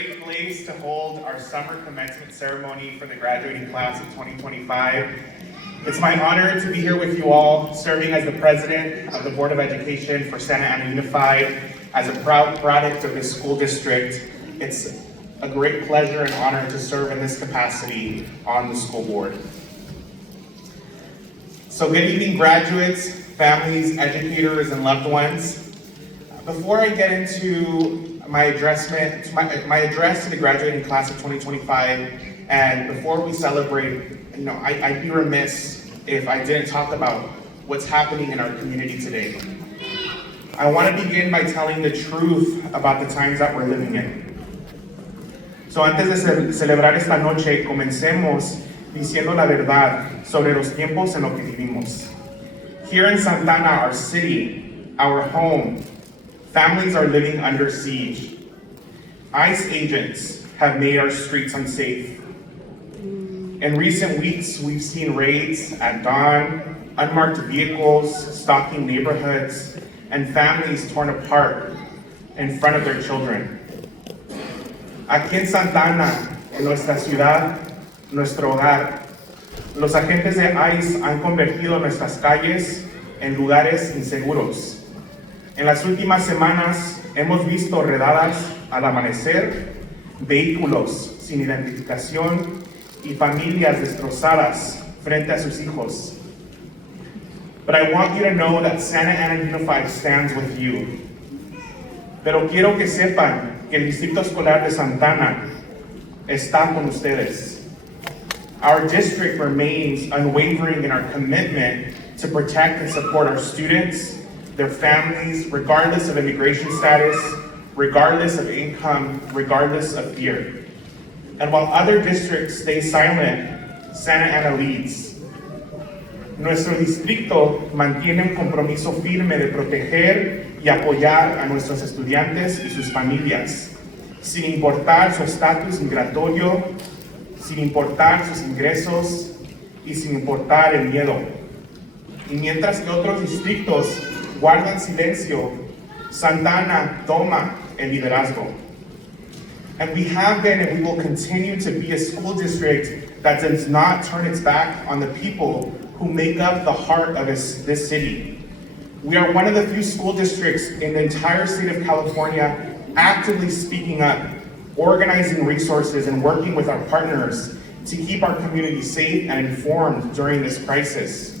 Pleased to hold our summer commencement ceremony for the graduating class of 2025. It's my honor to be here with you all, serving as the president of the Board of Education for Santa Ana Unified. As a proud product of this school district, it's a great pleasure and honor to serve in this capacity on the school board. So good evening, graduates, families, educators, and loved ones. Before I get into my address to the graduating class of 2025, and before we celebrate, I'd be remiss if I didn't talk about what's happening in our community today. I want to begin by telling the truth about the times that we're living in. So antes de celebrar esta noche, comencemos diciendo la verdad sobre los tiempos en los que vivimos. Here in Santa Ana, our city, our home, families are living under siege. ICE agents have made our streets unsafe. In recent weeks, we've seen raids at dawn, unmarked vehicles stalking neighborhoods, and families torn apart in front of their children. Aquí en Santa Ana, en nuestra ciudad, nuestro hogar, los agentes de ICE han convertido nuestras calles en lugares inseguros. En las últimas semanas hemos visto redadas al amanecer, vehículos sin identificación y familias destrozadas frente a sus hijos. But I want you to know that Santa Ana Unified stands with you. Pero quiero que sepan que el Distrito Escolar de Santa Ana está con ustedes. Our district remains unwavering in our commitment to protect and support our students, their families, regardless of immigration status, regardless of income, regardless of fear. And while other districts stay silent, Santa Ana leads. Nuestro distrito mantiene un compromiso firme de proteger y apoyar a nuestros estudiantes y sus familias, sin importar su estatus migratorio, sin importar sus ingresos y sin importar el miedo. Y mientras que otros distritos guardan silencio, Santa Ana toma el liderazgo. And we have been and we will continue to be a school district that does not turn its back on the people who make up the heart of this city. We are one of the few school districts in the entire state of California actively speaking up, organizing resources, and working with our partners to keep our community safe and informed during this crisis.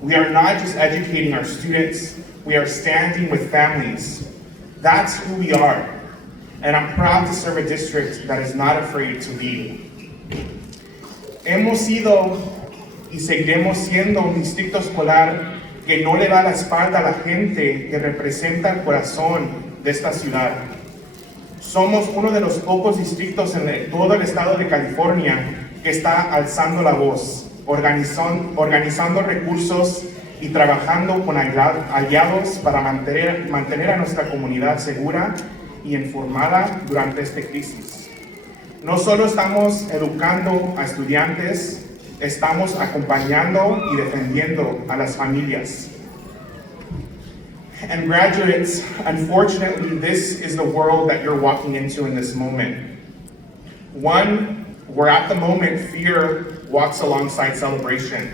We are not just educating our students, we are standing with families. That's who we are. And I'm proud to serve a district that is not afraid to lead. Hemos sido y seguiremos siendo un distrito escolar que no le da la espalda a la gente que representa el corazón de esta ciudad. Somos uno de los pocos distritos en todo el estado de California que está alzando la voz, organizando recursos y trabajando con aliados para mantener a nuestra comunidad segura y informada durante esta crisis. No solo estamos educando a estudiantes, estamos acompañando y defendiendo a las familias. And graduates, unfortunately, this is the world that you're walking into in this moment. One where at the moment fear walks alongside celebration.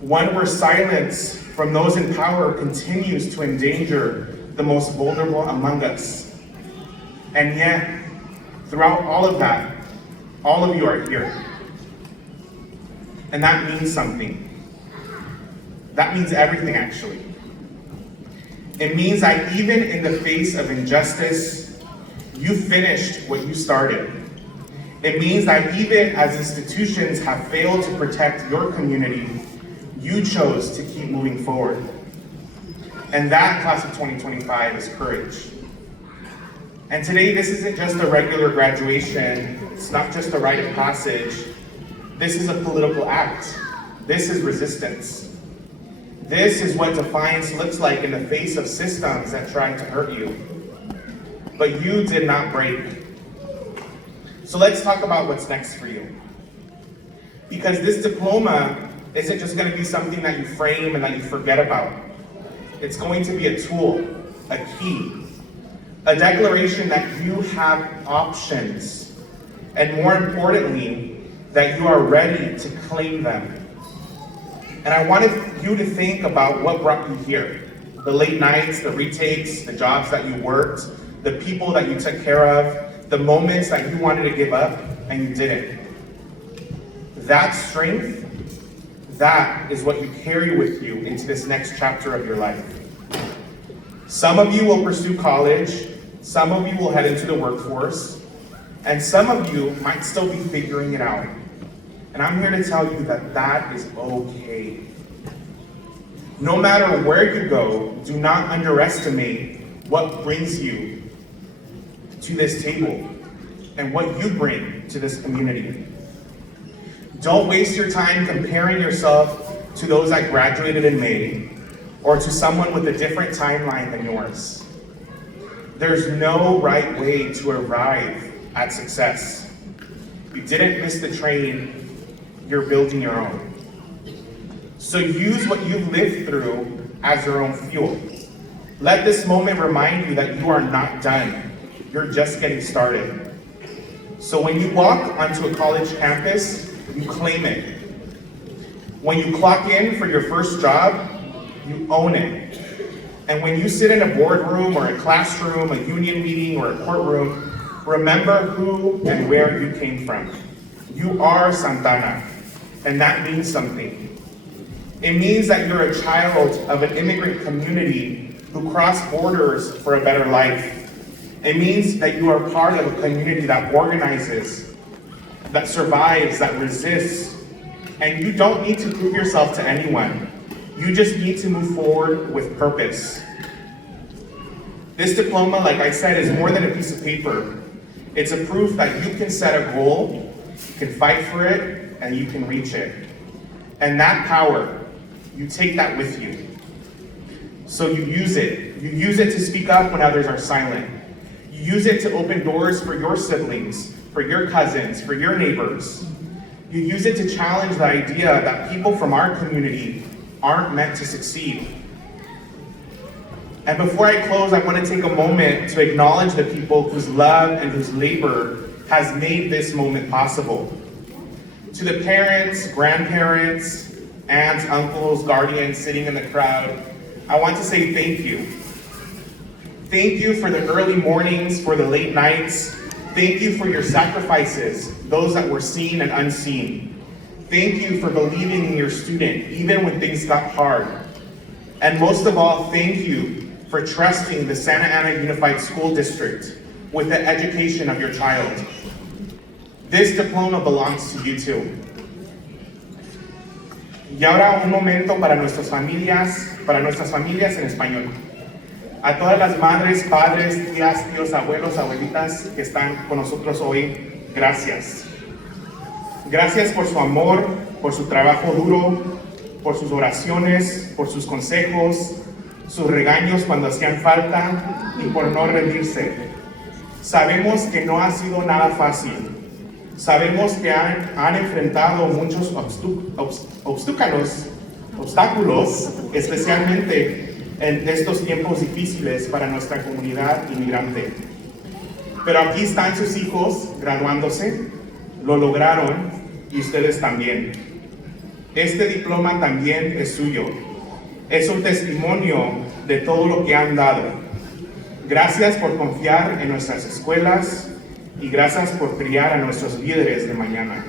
One where silence from those in power continues to endanger the most vulnerable among us. And yet, throughout all of that, all of you are here. And that means something. That means everything, actually. It means that even in the face of injustice, you finished what you started. It means that even as institutions have failed to protect your community, you chose to keep moving forward. And that class of 2025 is courage. And today, this isn't just a regular graduation. It's not just a rite of passage. This is a political act. This is resistance. This is what defiance looks like in the face of systems that try to hurt you. But you did not break. So let's talk about what's next for you. Because this diploma isn't just going to be something that you frame and that you forget about. It's going to be a tool, a key, A declaration that you have options, and more importantly, that you are ready to claim them. And I wanted you to think about what brought you here. The late nights, the retakes, the jobs that you worked, the people that you took care of, the moments that you wanted to give up and you didn't. That strength, that is what you carry with you into this next chapter of your life. Some of you will pursue college, some of you will head into the workforce, and some of you might still be figuring it out. And I'm here to tell you that that is okay. No matter where you go, do not underestimate what brings you to this table and what you bring to this community. Don't waste your time comparing yourself to those that graduated in May or to someone with a different timeline than yours. There's no right way to arrive at success. You didn't miss the train, you're building your own. So use what you've lived through as your own fuel. Let this moment remind you that you are not done. You're just getting started. So when you walk onto a college campus, you claim it. When you clock in for your first job, you own it. And when you sit in a boardroom or a classroom, a union meeting or a courtroom, remember who and where you came from. You are Santana, and that means something. It means that you're a child of an immigrant community who crossed borders for a better life. It means that you are part of a community that organizes, that survives, that resists, and you don't need to prove yourself to anyone. You just need to move forward with purpose. This diploma, like I said, is more than a piece of paper. It's a proof that you can set a goal, you can fight for it, and you can reach it. And that power, you take that with you. So you use it. You use it to speak up when others are silent. You use it to open doors for your siblings, for your cousins, for your neighbors. You use it to challenge the idea that people from our community aren't meant to succeed. And before I close, I want to take a moment to acknowledge the people whose love and whose labor has made this moment possible. To the parents, grandparents, aunts, uncles, guardians sitting in the crowd, I want to say thank you. Thank you for the early mornings, for the late nights. Thank you for your sacrifices, those that were seen and unseen. Thank you for believing in your student, even when things got hard. And most of all, thank you for trusting the Santa Ana Unified School District with the education of your child. This diploma belongs to you too. Y ahora un momento para nuestras familias en español. A todas las madres, padres, tías, tíos, abuelos, abuelitas que están con nosotros hoy, gracias. Gracias por su amor, por su trabajo duro, por sus oraciones, por sus consejos, sus regaños cuando hacían falta y por no rendirse. Sabemos que no ha sido nada fácil. Sabemos que han enfrentado muchos obstáculos, especialmente en estos tiempos difíciles para nuestra comunidad inmigrante. Pero aquí están sus hijos graduándose, lo lograron y ustedes también. Este diploma también es suyo. Es un testimonio de todo lo que han dado. Gracias por confiar en nuestras escuelas y gracias por criar a nuestros líderes de mañana.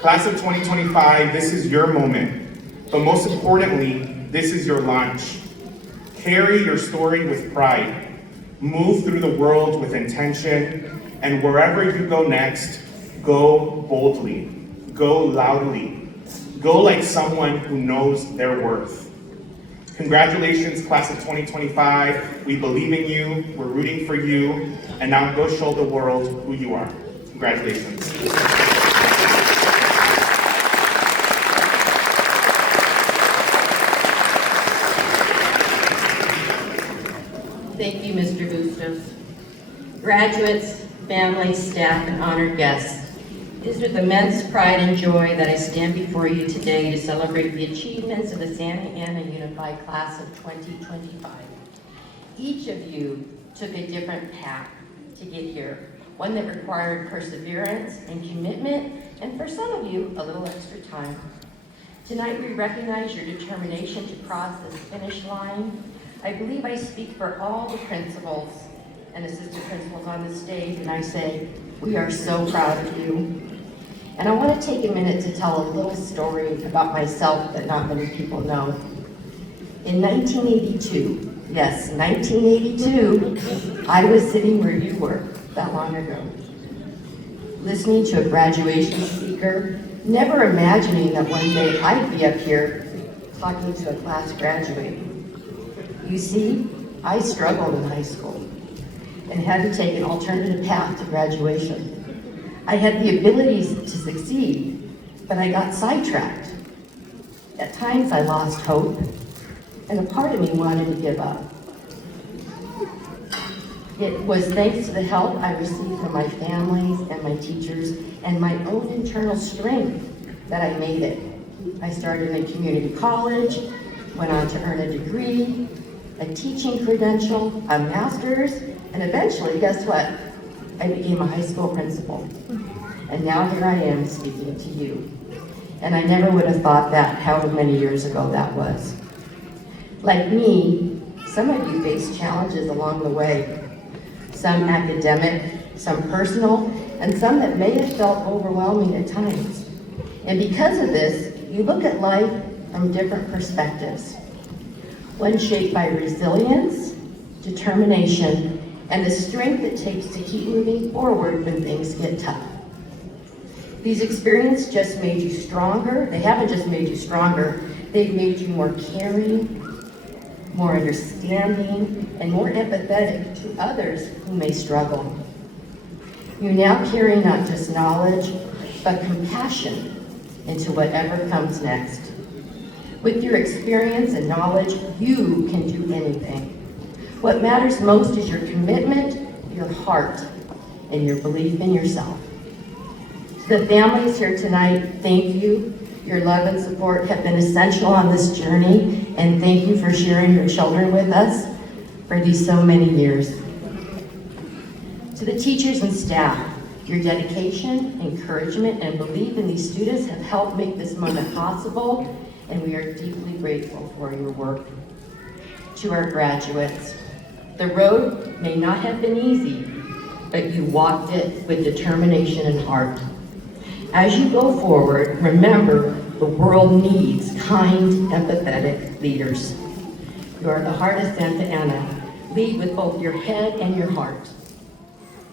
Class of 2025, this is your moment. But most importantly, this is your launch. Carry your story with pride. Move through the world with intention. And wherever you go next, go boldly. Go loudly. Go like someone who knows their worth. Congratulations, class of 2025. We believe in you, we're rooting for you, and now go show the world who you are. Congratulations. Thank you, Mr. Bustos. Graduates, families, staff, and honored guests, it is with immense pride and joy that I stand before you today to celebrate the achievements of the Santa Ana Unified Class of 2025. Each of you took a different path to get here, one that required perseverance and commitment, and for some of you, a little extra time. Tonight, we recognize your determination to cross this finish line. I believe I speak for all the principals and assistant principals on the stage, and I say, we are so proud of you. And I want to take a minute to tell a little story about myself that not many people know. In 1982, yes, 1982, I was sitting where you were that long ago, listening to a graduation speaker, never imagining that one day I'd be up here talking to a class graduating. You see, I struggled in high school and had to take an alternative path to graduation. I had the abilities to succeed, but I got sidetracked. At times I lost hope, and a part of me wanted to give up. It was thanks to the help I received from my families and my teachers and my own internal strength that I made it. I started in community college, went on to earn a degree, a teaching credential, a master's, and eventually, guess what? I became a high school principal. And now here I am speaking to you. And I never would have thought that however many years ago that was. Like me, some of you faced challenges along the way. Some academic, some personal, and some that may have felt overwhelming at times. And because of this, you look at life from different perspectives. One shaped by resilience, determination, and the strength it takes to keep moving forward when things get tough. These experiences just made you stronger. They haven't just made you stronger, they've made you more caring, more understanding, and more empathetic to others who may struggle. You now carry not just knowledge, but compassion into whatever comes next. With your experience and knowledge, you can do anything. What matters most is your commitment, your heart, and your belief in yourself. To the families here tonight, thank you. Your love and support have been essential on this journey, and thank you for sharing your children with us for these so many years. To the teachers and staff, your dedication, encouragement, and belief in these students have helped make this moment possible, and we are deeply grateful for your work. To our graduates, the road may not have been easy, but you walked it with determination and heart. As you go forward, remember the world needs kind, empathetic leaders. You are the heart of Santa Ana. Lead with both your head and your heart.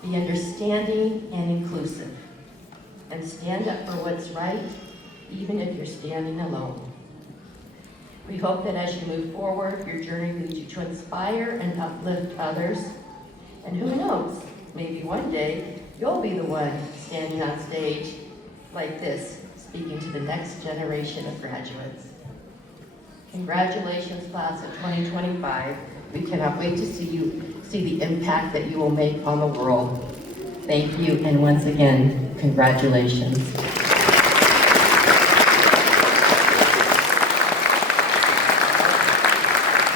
Be understanding and inclusive. And stand up for what's right, even if you're standing alone. We hope that as you move forward, your journey leads you to inspire and uplift others. And who knows, maybe one day you'll be the one standing on stage like this, speaking to the next generation of graduates. Congratulations, class of 2025. We cannot wait to see the impact that you will make on the world. Thank you, and once again, congratulations.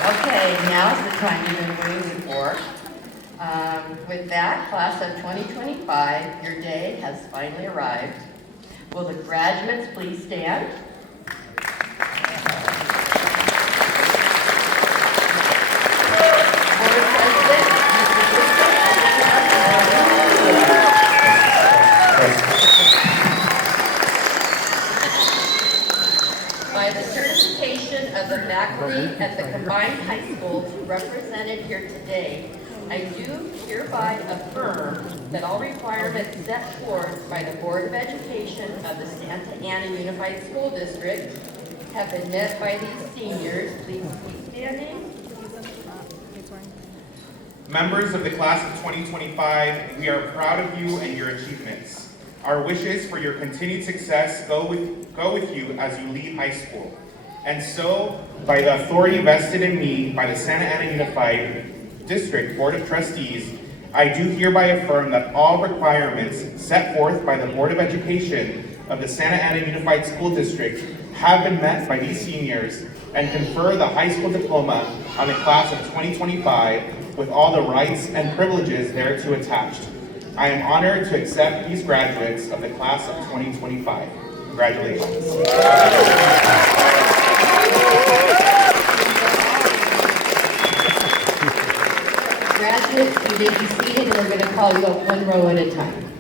Okay, now's the time you've been waiting for. With that, class of 2025, your day has finally arrived. Will the graduates please stand? Board President, by the certification of the faculty at the combined high schools represented here today, I do hereby affirm that all requirements set forth by the Board of Education of the Santa Ana Unified School District have been met by these seniors. Please keep standing. Members of the class of 2025, we are proud of you and your achievements. Our wishes for your continued success go with you as you leave high school. And so, by the authority vested in me by the Santa Ana Unified District Board of Trustees, I do hereby affirm that all requirements set forth by the Board of Education of the Santa Ana Unified School District have been met by these seniors and confer the high school diploma on the class of 2025 with all the rights and privileges thereto attached. I am honored to accept these graduates of the class of 2025. Congratulations. Graduates, you may be seated, and we're going to call you up one row at a time.